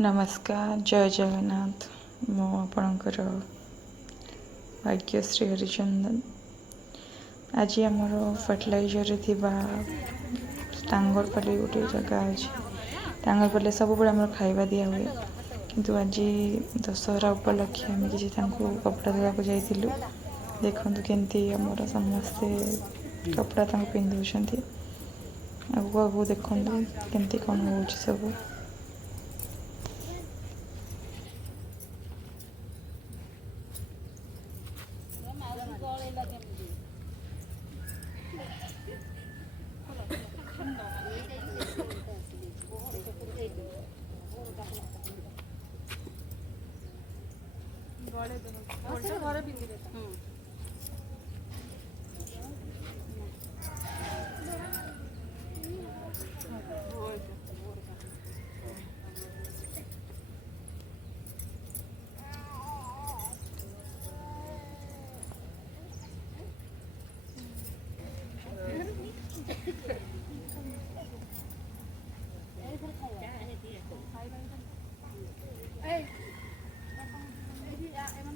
नमस्कार जय जगन्नाथ मो आपणकर भाग्यश्री हरिचंदन। आज आमर फर्टिलाइजर टांगरपल्ली गोटे जगह अच्छे टांगरपल्ली सब आम खाଇବା दिया हुए किंतु आज दशहरा उपलक्षे आम किसी कपड़ा देवाक जाइलु। देखु केमती आमर समस्ते कपड़ा पिंधुंट आगू आगू देखु केमती कौन हो सब।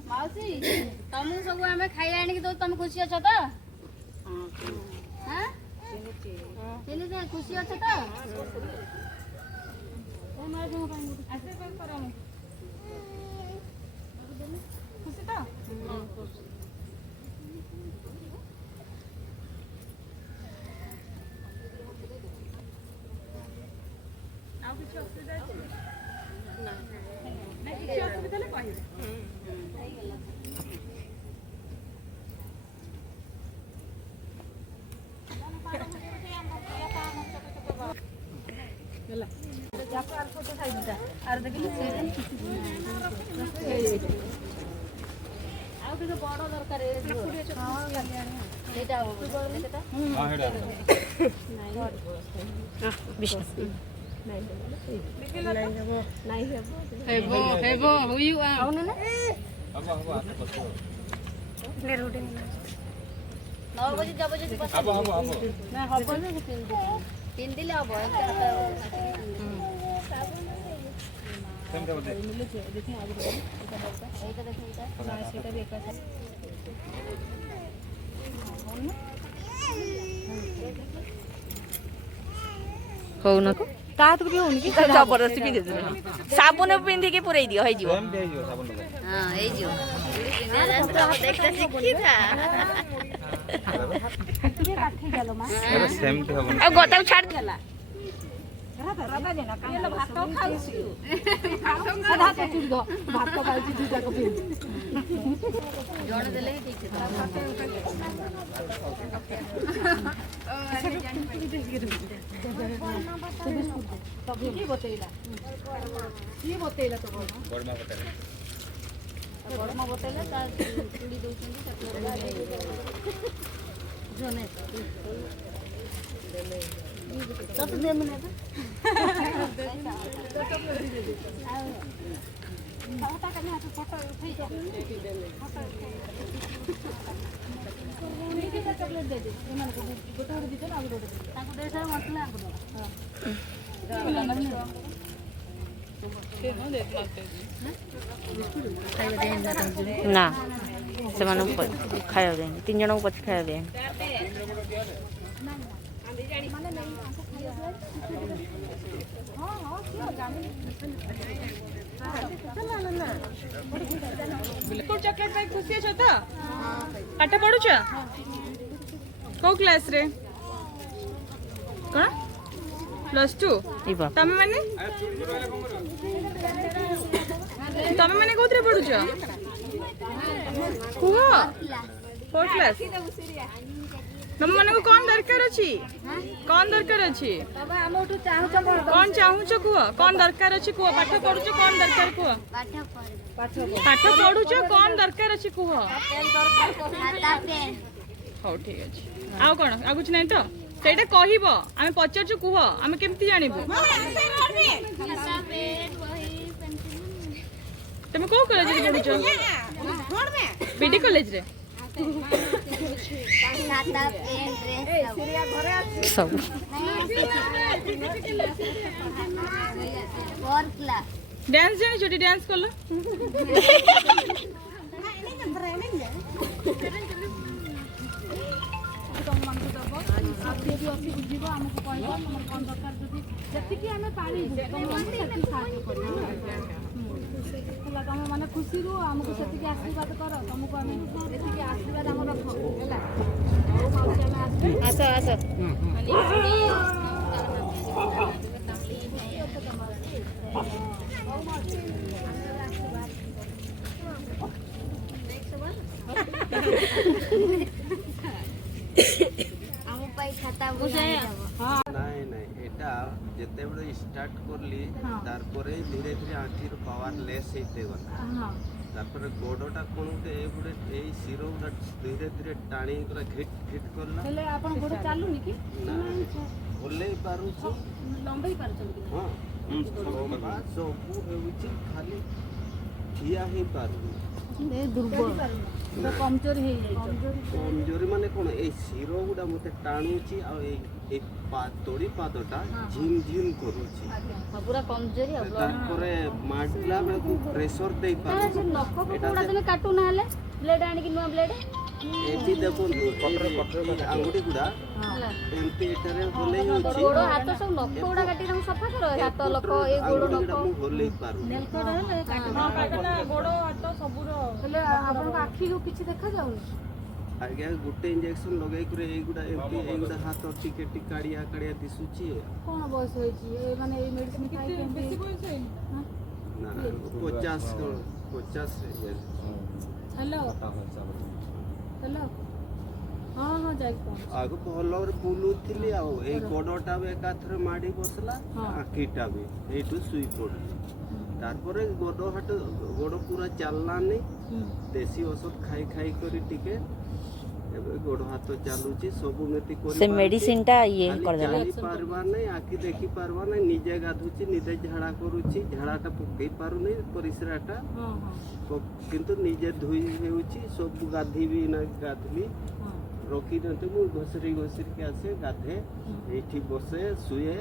माउसी तुम सब आम खाई आनिक दो तुम खुशी अच्छ तो खुशी अच्छ तो खुशी तो बड़ दरकार पिंधिले हम होना को ता तो भी होनी कि जबरदस्ती पिंधे साबुन पिंधिकी पुरै दियो है जियो हां ए जियो पिंधे रास्ता देखता शिखी था काठी गेलो मा सेम तो हम आ गोता छाड़ देला राधा जेना कालो भात खाउसी आधा पे चुड़ दो भात खाउसी दुटा को पिन जोड़ देले ठीक छै की बतैला तो बर्मा बतैला ता चुड़ी दोछन जोने तो दे मने खाता करने हाथ फोटो उठाई जा चॉकलेट दे दे एमान को गोटे गोटे दीते ना गोटे ताको दे सर मसला आको ना से खाया दे 3 जन को खाया दे बिल्कुल चॉकलेट पाई खुशी अछ त पाठ पढु छ को क्लास रे कोन +2 तमे माने कोथरे पढु छ को 4th क्लास तुम मन को कौन दरकार अछि बाबा हम उठू चाहू छ कौन चाहू छ को कौन दरकार अछि को पाठ पढु छ कौन दरकार को पाठ पढु छ कौन दरकार अछि को खाता पेन हो ठीक अछि आ कोन आ कुछ नै तो सेटा कहिबो आमे पचार छ को आमे केमति जानिबो खाता पेन वही पेंसिल तुम को कॉलेज रे पढु छ रोड में बीडी कॉलेज रे खाता पेन ड्रेस सिरिया घरे अछि सब 4 क्लास ଡ୍ୟାନ୍ସ ଜାଣିଛୁ ଡ୍ୟାନ୍ସ କଲ ତମମାନଙ୍କୁ ଦବ ଆଉ କିଏ ବି ଅଛି ବୁଝିବ ଆମକୁ କହିବ ତମର କ'ଣ ଦରକାର ଯଦି ଯେତିକି ଆମେ ପାରିବୁ ତମମାନଙ୍କୁ ସେତିକି ସାହାଯ୍ୟ କରିବୁ ହେଲା ତମେ ମାନେ ଖୁସିରୁ ଆମକୁ ସେତିକି ଆଶୀର୍ବାଦ କର ତମକୁ ଆମେ ଏତିକି ଆଶୀର୍ବାଦ ଆମର ରଖ ହେଲା ହଉ ମାଉସୀ ଆମେ ଆସିବୁ ଆସ ଆସ ଆମ ପାଇଁ ଖାତା ନାଇଁ ନାଇଁ এটা যেତେବେଳେ স্টার্ট করলি তারপরে ধীরে ধীরে আঁঠির পাওয়ার লেস হইতে গলা তারপরে গোড়টা কোন গুটে এইগুটে এই শির গুটা ধীরে ধীরে টাଣି করে ঘিট ঘিট করলা ହେଲେ ଆପଣ ଗୋଡ଼ ଚାଲୁନି କି ଓହ୍ଲେଇ ପାରୁଛୁ ଲମ୍ବେଇ ପାରୁଛନ୍ତି କି ହଁ ସବୁ ହେଉଛି ଖାଲି ଠିଆ ହେଇ ପାରୁନି ଦୁର୍ବଳ କମଜୋରି ହେଇଯାଇଛି କମଜୋରି ମାନେ କ'ଣ ଏଇ ଶିର ଗୁଡ଼ା ମତେ ଟାଣୁଛି ଆଉ এই ତଳି ପାଦଟା ଝିମ୍ ଝିମ୍ କରୁଛି ପୁରା କମଜୋରି ଆଉ ତାପରେ ମାଡ଼ିଲା ବେଳକୁ ପ୍ରେସର ଦେଇପାରୁଛି ନଖକୁ କୋଉଟା ତମେ କାଟୁ ନହେଲେ ବ୍ଲେଡ୍ ଆଣିକି ନୂଆ ବ୍ଲେଡ୍ ଏଠି ଦେଖନ୍ତୁ ଆଙ୍ଗୁଠି ଗୁଡ଼ା ଏମିତି ଏଠାରେ ହଲେଇ ହେଉଛି ଗୋଡ଼ ହାତ ସବୁ ନଖ ଗୁଡ଼ା କାଟି ତାଙ୍କୁ ସଫା କର ହାତ ଲକ ଏଇ ଗୋଡ଼ ନଖ ମୁଁ ହଲେଇ ପାରୁନି ଗୋଡ ହାତ ସବୁର ହେଲେ ଆପଣଙ୍କ ଆଖିକୁ କିଛି ଦେଖାଯାଉନି ଆଜ୍ଞା ଗୋଟେ ଇଞ୍ଜେକ୍ସନ ଲଗେଇକରି ଏଇଗୁଡ଼ା ଏମିତି ଏଇଗୁଡ଼ା ହାତ ଟିକେ ଟିକେ କାଳିଆ କାଳିଆ ଦିଶୁଛି କ'ଣ ବୟସ ହେଇଛି ମାନେ ଏଇ ମେଡିସିନ ଖାଇକି ବେଶୀ ବୟସ ହେଇନି ନା 50 ହ୍ୟାଲୋ ହ୍ୟାଲୋ ହଁ ହଁ ଯାଇକି ପହଞ୍ଚ ଆଗ ଭଲରେ ବୁଲୁଥିଲି ଆଉ ଏଇ ଗୋଡ଼ଟା ବି ଏକାଥରେ ମାଡ଼ି ବସିଲା ଆଖିଟା ବି ଏଇଠୁ ଶୋଇ ପଡ଼ୁଛି ତାପରେ ଗୋଡ଼ ପୁରା ଚାଲିଲାନି ଦେଶୀ ଔଷଧ ଖାଇ ଖାଇ କରି ଟିକେ ଏବେ ଗୋଡ଼ ହାତ ଚାଲୁଛି ସବୁ ମେତି କରି ସେ ମେଡିସିନଟା ଇଏ କରିଦେଲା ଚାଲି ପାରବା ନାହିଁ ଆଖି ଦେଖି ପାରବା ନାହିଁ ନିଜେ ଗାଧୁଛି ନିଜେ ଝାଡ଼ା କରୁଛି ଝାଡ଼ାଟା ପକେଇ ପାରୁନି ପରିସ୍ରାଟା କିନ୍ତୁ ନିଜେ ଧୋଇ ହେଉଛି ସବୁ ଗାଧୋଇବି ନା ଗାଧୋଇଲି ରଖିଦିଅନ୍ତୁ ମୁଁ ଘଷରି ଘଷରିକି ଆସେ ଗାଧେ ଏଇଠି ବସେ ଶୁଏ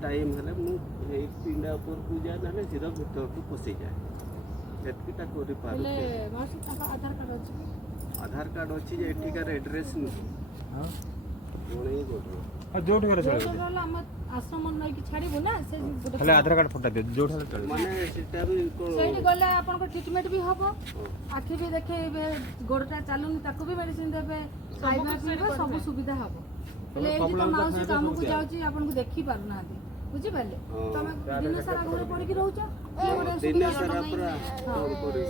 ଟାଇମ୍ ହେଲେ ମୁଁ ଏଇ ପିଣ୍ଡା ଉପରକୁ ଯାଏ ନହେଲେ ସିଧା ଭିତରକୁ ପଶିଯାଏ ଏତିକିଟା କରିପାରୁଛି ଆଧାର କାର୍ଡ଼ ଅଛି ଯେ ଏଠିକାର ଆଡ୍ରେସ୍ ଯୋଉଠି ଗଲେ ଆଶ୍ରମ ନେଇକି ଛାଡ଼ିବୁ ନା ସେ ହେଲେ ଆଧାର କାର୍ଡ଼ ଫଟୋ ଦିଅ ଯୋଉଠି ହେଲେ ଚଳିବ ମାନେ ସେଟା ବି ସେଇଠି ଗଲେ ଆପଣଙ୍କ ଟ୍ରିଟମେଣ୍ଟ ବି ହବ ଆଖି ବି ଦେଖେଇବେ ଗୋଡ଼ଟା ଚାଲୁନି ତାକୁ ବି ମେଡିସିନ ଦେବେ ଖାଇବା ପିଇବା ସବୁ ସୁବିଧା ହବ ହେଲେ ଏଇଠି ତ ମାଉସୀ କାମକୁ ଯାଉଛି ଆପଣଙ୍କୁ ଦେଖି ପାରୁନାହାନ୍ତି ବୁଝିପାରିଲେ ତମେ ଦିନ ସାରା ଘରେ ପଡ଼ିକି ରହୁଛ ଦିନ ସାରା ପୁରା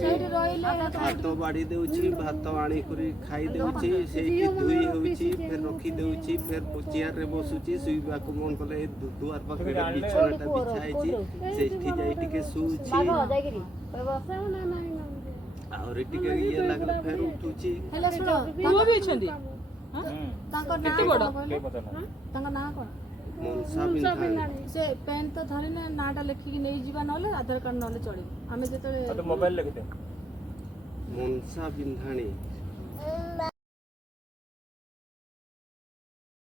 ସେଇଠି ରହିଲେ ଭାତ ବାଢ଼ି ଦେଉଛି ଭାତ ଆଣିକରି ଖାଇ ଦେଉଛି ସେଇଠି ଧୋଇ ହେଉଛି ଫେର ରଖି ଦେଉଛି ଫେର ଚେୟାରରେ ବସୁଛି ଶୋଇବାକୁ ମନ କଲେ ଦୁଆର ପାଖରେ ବିଛଣାଟା ବିଛା ହେଇଛି ସେଇଠି ଯାଇ ଟିକେ ଶୋଉଛି ଆହୁରି ଟିକେ ଇଏ ଲାଗିଲେ ଫେର ଉଠୁଛି ହେଲେ ଶୁଣ ପୁଅ ବି ଅଛନ୍ତି ତାଙ୍କ ନାଁ କ'ଣ ମନସା ବିନ୍ଧାଣି ସେ ପେନ୍ ତ ଧରିନେ ନାଁଟା ଲେଖିକି ନେଇଯିବା ନହେଲେ ଆଧାର କାର୍ଡ଼ ନହେଲେ ଚଳିବ ଆମେ ଯେତେବେଳେ ମୋବାଇଲ ଲେଖିଦିଅ ମନସା ବିନ୍ଧାଣି